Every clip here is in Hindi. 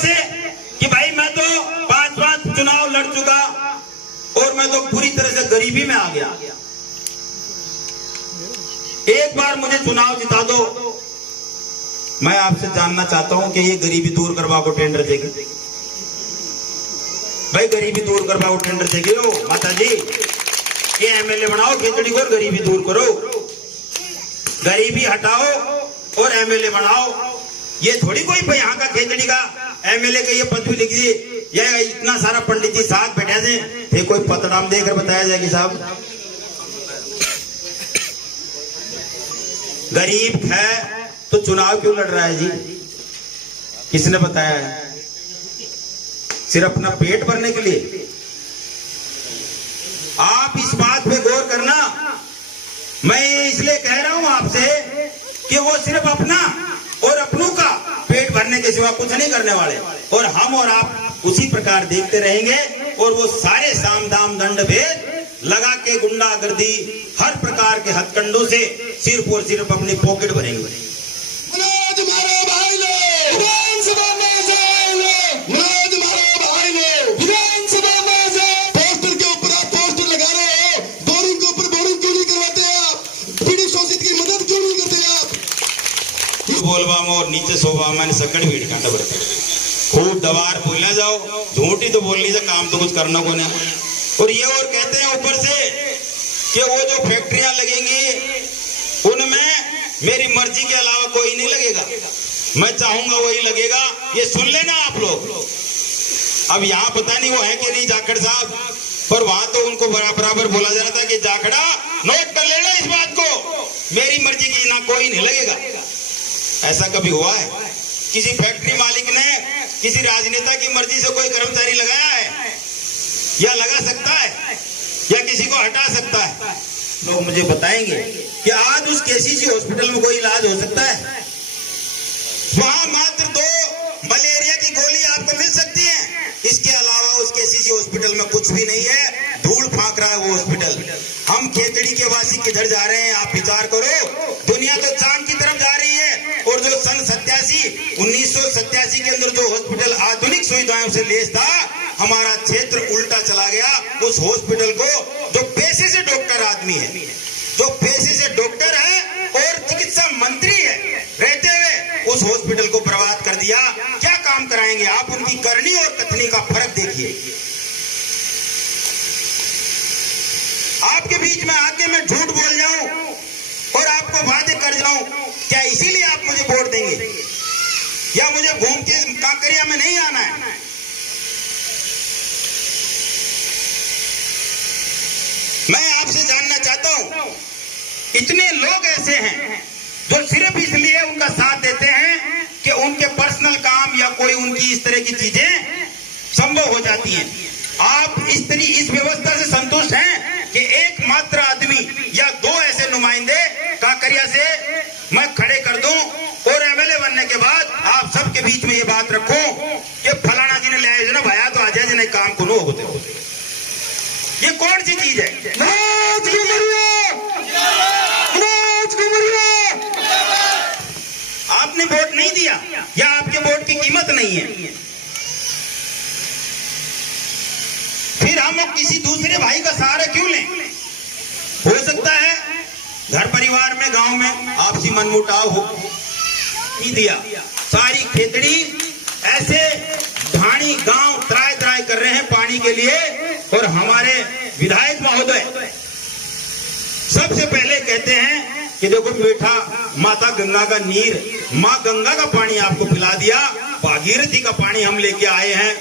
ऐसे कि भाई मैं तो 5 चुनाव लड़ चुका और मैं तो पूरी तरह से गरीबी में आ गया, एक बार मुझे चुनाव जिता दो। मैं आपसे जानना चाहता हूं कि ये गरीबी दूर करवा को टेंडर देगी? भाई गरीबी दूर करवा को टेंडर देगी हो माता जी? ये एमएलए बनाओ खेतड़ी को और गरीबी दूर करो, गरीबी हटाओ और एमएलए बनाओ। ये थोड़ी कोई यहाँ का खेतड़ी का एमएलए का ये पद भी लिख दिए या इतना सारा पंडित जी साथ बैठे थे, कोई पतनाम देकर बताया जाए कि साहब गरीब है तो चुनाव क्यों लड़ रहा है जी? किसने बताया है? सिर्फ अपना पेट भरने के लिए? आप इस बात पे गौर करना। मैं इसलिए कह रहा हूं आपसे कि वो सिर्फ अपना और अपनों का पेट भरने के सिवा कुछ नहीं करने वाले, और हम और आप उसी प्रकार देखते रहेंगे और वो सारे साम दाम दंड भेद लगा के गुंडागर्दी हर प्रकार के हथकंडों से सिर्फ और सिर्फ अपनी पॉकेट भरेंगे। पोस्टर के ऊपर आप पोस्टर लगा रहे हो, बोरिंग के ऊपर बोरिंग क्यों नहीं करवाते आप? पीड़ित शोषित की मदद क्यों नहीं करते आप? बोलवा और नीचे सोवा मैंने सकड़ भीड़ कांटा भरते खूब दवार बोलना जाओ, झूठी तो बोलने से काम तो कुछ करना को नहीं। और ये और कहते हैं ऊपर से कि वो जो फैक्ट्रियां लगेंगी उनमें मेरी मर्जी के अलावा कोई नहीं लगेगा, मैं चाहूंगा वही लगेगा। ये सुन लेना आप लोग। अब यहाँ पता नहीं वो है कि नहीं जाखड़ साहब, पर वहां तो उनको बराबर बोला जा रहा था कि जाखड़ा नोट कर लेना इस बात को, मेरी मर्जी की ना कोई नहीं लगेगा। ऐसा कभी हुआ है? किसी फैक्ट्री मालिक ने किसी राजनेता की मर्जी से कोई कर्मचारी लगाया है या लगा सकता है या किसी को हटा सकता है? लोग मुझे बताएंगे कि आज उस केसीसी हॉस्पिटल में कोई इलाज हो सकता है? वहां मात्र 2 मलेरिया की गोली आपको मिल सकती है, इसके अलावा उस केसीसी हॉस्पिटल में कुछ भी नहीं है। धूल फांक रहा है वो हॉस्पिटल। हम खेतड़ी के वासी किधर जा रहे हैं आप विचार करो। दुनिया तो चांद की तरफ जा रही है, और जो सन 1987 के अंदर जो हॉस्पिटल आधुनिक सुविधाओं से लैस था, हमारा क्षेत्र उल्टा चला गया। उस हॉस्पिटल को जो पेशे से डॉक्टर आदमी है, जो पेशे से डॉक्टर है और चिकित्सा मंत्री है, रहते हुए उस हॉस्पिटल को बर्बाद कर दिया। क्या काम कराएंगे आप? उनकी करनी और कथनी का फर्क देखिए। आपके बीच में आके मैं झूठ बोल जाऊं और आपको वादे कर जाऊं, क्या इसीलिए आप मुझे वोट देंगे? या मुझे घूम के कांकरिया में नहीं आना है? मैं आपसे जानना चाहता हूं, इतने लोग ऐसे हैं जो सिर्फ इसलिए उनका साथ देते हैं कि उनके पर्सनल काम या कोई उनकी इस तरह की चीजें संभव हो जाती हैं। आप इस व्यवस्था से संतुष्ट हैं कि एकमात्र आदमी या 2 ऐसे नुमाइंदे कांकरिया से मैं खड़े कर दूं और एमएलए बनने के बाद आप सबके बीच में ये बात रखूं कि फलाना जी ने ले आए ना भाया तो आजा जी ने काम को नो होते। ये कौन सी चीज है? आपने वोट नहीं दिया या आपके वोट की कीमत नहीं है, फिर हम किसी दूसरे भाई का सहारा क्यों लें? हो सकता है घर परिवार में गांव में आपसी मनमुटाव हो, नहीं दिया। सारी खेतड़ी ऐसे ढाणी गांव त्राय कर रहे हैं पानी के लिए, और हमारे विधायक महोदय सबसे पहले कहते हैं कि देखो बेटा, माता गंगा का नीर, माँ गंगा का पानी आपको पिला दिया, भागीरथी का पानी हम लेके आए हैं।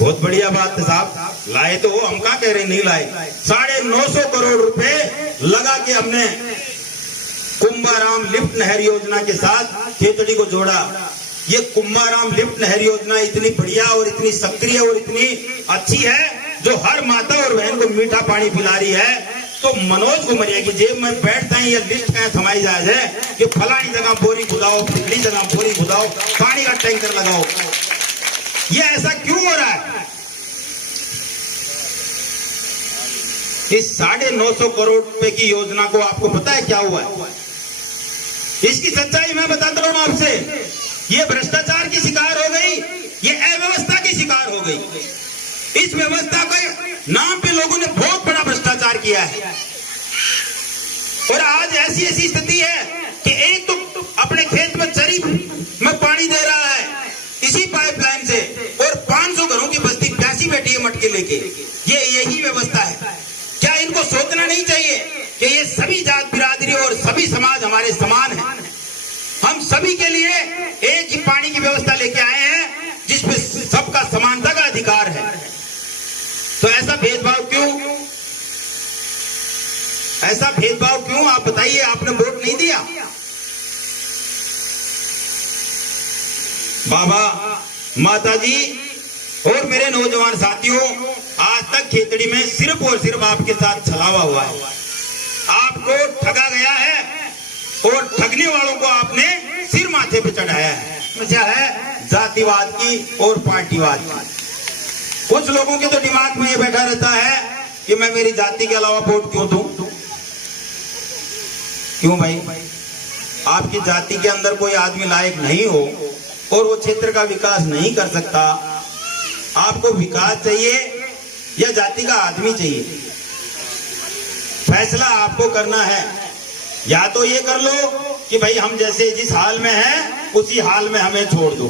बहुत बढ़िया बात है साहब, लाए तो हम कहाँ कह रहे नहीं लाए। 950 करोड़ रुपए लगा के हमने कुंभाराम लिफ्ट नहर योजना के साथ खेतड़ी को जोड़ा। ये कुंभाराम लिफ्ट नहर योजना इतनी बढ़िया और इतनी सक्रिय और इतनी अच्छी है, जो हर माता और बहन को मीठा पानी पिला रही है। तो मनोज कुमारिया की जेब में बैठता है, ये लिस्ट कहीं थमाई जाए कि फलानी जगह बोरी खुदाओ, पिछली जगह बोरी खुदाओ, पानी का टैंकर लगाओ। ये ऐसा क्यों हो रहा है? इस 950 करोड़ रुपए की योजना को आपको पता है क्या हुआ है? इसकी सच्चाई मैं बताता हूं आपसे। ये भ्रष्टाचार की शिकार हो गई। ये इस व्यवस्था के नाम पे लोगों ने बहुत बड़ा भ्रष्टाचार किया है। और आज ऐसी ऐसी स्थिति है कि एक तो अपने खेत में चरी में पानी दे रहा है इसी पाइपलाइन से, और 500 घरों की बस्ती प्यासी बैठी है मटके लेके। यही व्यवस्था है। क्या इनको सोचना नहीं चाहिए कि ये सभी जात बिरादरी और सभी समाज हमारे समान हैं? हम सभी के लिए एक ही पानी की व्यवस्था लेके आए हैं जिसमें सबका समानता का अधिकार है। तो ऐसा भेदभाव क्यों? ऐसा भेदभाव क्यों? आप बताइए, आपने वोट नहीं दिया? बाबा, माताजी और मेरे नौजवान साथियों, आज तक खेतड़ी में सिर्फ और सिर्फ आपके साथ छलावा हुआ है। आपको ठगा गया है और ठगने वालों को आपने सिर माथे पे चढ़ाया है। समस्या है जातिवाद की और पार्टीवाद की। कुछ लोगों के तो दिमाग में ये बैठा रहता है कि मैं मेरी जाति के अलावा वोट क्यों दूं? क्यों भाई? आपकी जाति के अंदर कोई आदमी लायक नहीं हो और वो क्षेत्र का विकास नहीं कर सकता, आपको विकास चाहिए या जाति का आदमी चाहिए? फैसला आपको करना है। या तो ये कर लो कि भाई हम जैसे जिस हाल में हैं उसी हाल में हमें छोड़ दो।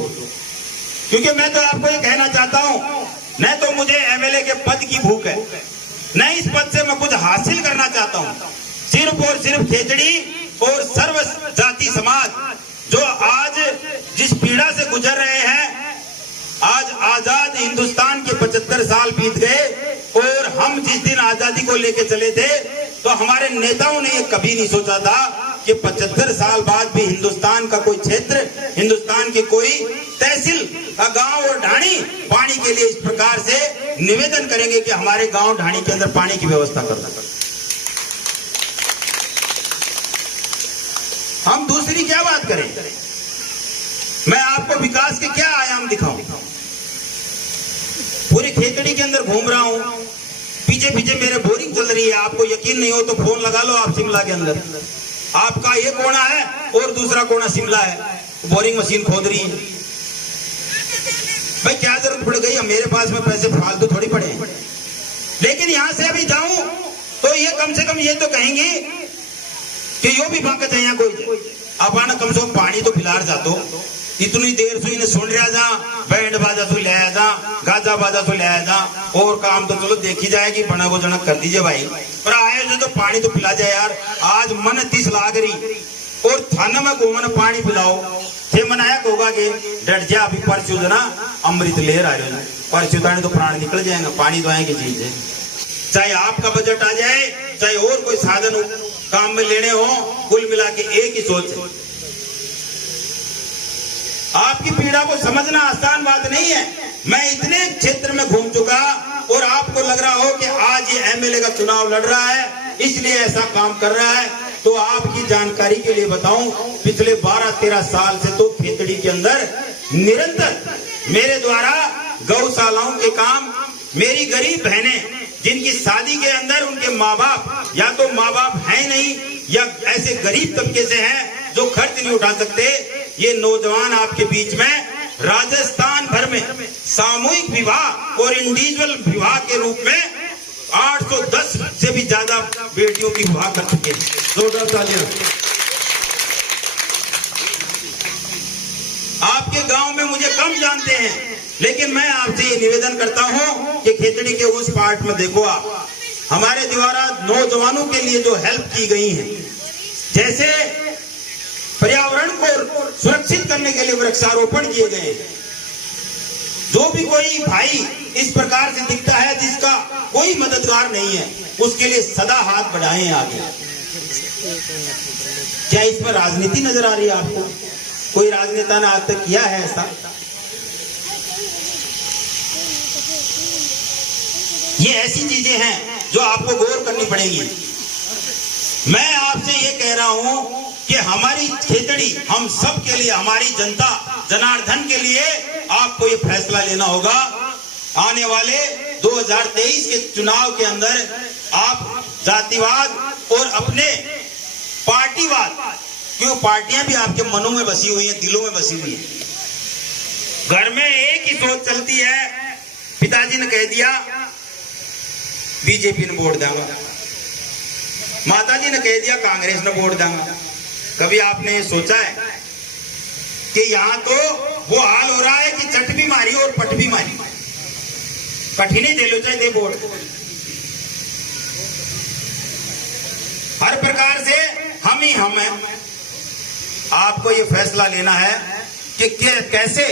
क्योंकि मैं तो आपको ये कहना चाहता हूं, न तो मुझे एमएलए के पद की भूख है, न इस पद से मैं कुछ हासिल करना चाहता हूं। सिर्फ और सिर्फ खेतड़ी और सर्व जाति समाज जो आज जिस पीड़ा से गुजर रहे हैं, आज आजाद हिंदुस्तान के 75 साल बीत गए और हम जिस दिन आजादी को लेके चले थे तो हमारे नेताओं ने ये कभी नहीं सोचा था कि 75 साल बाद भी हिंदुस्तान का कोई क्षेत्र, हिंदुस्तान की कोई तहसील का गांव और ढाणी पानी के लिए इस प्रकार से निवेदन करेंगे कि हमारे गांव ढाणी के अंदर पानी की व्यवस्था करना। हम दूसरी क्या बात करें? मैं आपको विकास के क्या आयाम दिखाऊं? पूरी खेतड़ी के अंदर घूम रहा हूं, पीछे पीछे मेरे बोरिंग चल रही है। आपको यकीन नहीं हो तो फोन लगा लो आप शिमला के अंदर, आपका ये कोना है और दूसरा कोना शिमला है, बोरिंग मशीन खोद रही है। भाई क्या जरूरत पड़ गई? मेरे पास में पैसे फालतू थोड़ी पड़े हैं। लेकिन यहां से अभी जाऊं तो ये कम से कम ये तो कहेंगे कि यो भी बांकत है यहाँ कोई अपना कम से कम पानी तो पिलार जातो। इतनी देर से इन्हें सुन रहा जा, बैंड बाजा से लाया जा, गाजा बाजा से लाया जा, और काम तो चलो देखी जाएगी, बना को जनक कर दीजिए भाई, पर आए जो तो पानी तो पिला जाए यार। आज मन 30 लाग रही और थाना में घूमने पानी पिलाओ थे मनाया होगा कि डट जा अभी परसों जना अमृत लेर आ रहे हो, परसों तो प्राण निकल जाएगा। पानी तो आएगी चीज है, चाहे आपका बजट आ जाए चाहे और कोई साधन काम में लेने हो, कुल मिला के एक ही सोच है। आपकी पीड़ा को समझना आसान बात नहीं है। मैं इतने क्षेत्र में घूम चुका और आपको लग रहा हो कि आज ये एमएलए का चुनाव लड़ रहा है इसलिए ऐसा काम कर रहा है, तो आपकी जानकारी के लिए बताऊं, पिछले 12-13 साल से तो खेतड़ी के अंदर निरंतर मेरे द्वारा गौशालाओं के काम, मेरी गरीब बहनें जिनकी शादी के अंदर उनके माँ बाप या तो माँ बाप है नहीं या ऐसे गरीब तबके से हैं जो खर्च नहीं उठा सकते, ये नौजवान आपके बीच में राजस्थान भर में सामूहिक विवाह और इंडिविजुअल विवाह के रूप में 810 से भी ज्यादा बेटियों की विवाह कर चुके हैं। जोरदार तालियां। आपके गांव में मुझे कम जानते हैं, लेकिन मैं आपसे ये निवेदन करता हूं कि खेतड़ी के उस पार्ट में देखो आप, हमारे द्वारा नौजवानों के लिए जो हेल्प की गई है, जैसे पर्यावरण को सुरक्षित करने के लिए वृक्षारोपण किए गए। जो भी कोई भाई इस प्रकार से दिखता है जिसका कोई मददगार नहीं है, उसके लिए सदा हाथ बढ़ाएं आगे। क्या इस पर राजनीति नजर आ रही है आपको? कोई राजनेता ने आज तक किया है ऐसा? ये ऐसी चीजें हैं जो आपको गौर करनी पड़ेगी। मैं आपसे ये कह रहा हूं कि हमारी खेतड़ी हम सब के लिए, हमारी जनता जनार्दन के लिए आपको ये फैसला लेना होगा। आने वाले 2023 के चुनाव के अंदर आप जातिवाद और अपने पार्टीवाद, क्यों पार्टियां भी आपके मनों में बसी हुई हैं, दिलों में बसी हुई हैं। घर में एक ही सोच चलती है, पिताजी ने कह दिया बीजेपी ने वोट देंगे, माताजी ने कह दिया कांग्रेस ने वोट देंगे। कभी आपने ये सोचा है कि यहां तो वो हाल हो रहा है कि चट भी मारी और पट भी मारी, कठिन ही दे लो चाहे दे वोट। हर प्रकार से हम ही हम हैं। आपको ये फैसला लेना है कि कैसे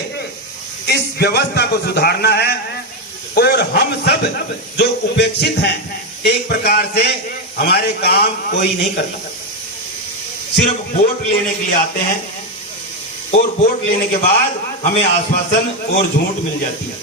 इस व्यवस्था को सुधारना है, और हम सब जो उपेक्षित हैं, एक प्रकार से हमारे काम कोई नहीं करता, सिर्फ वोट लेने के लिए आते हैं, और वोट लेने के बाद हमें आश्वासन और झूठ मिल जाती है।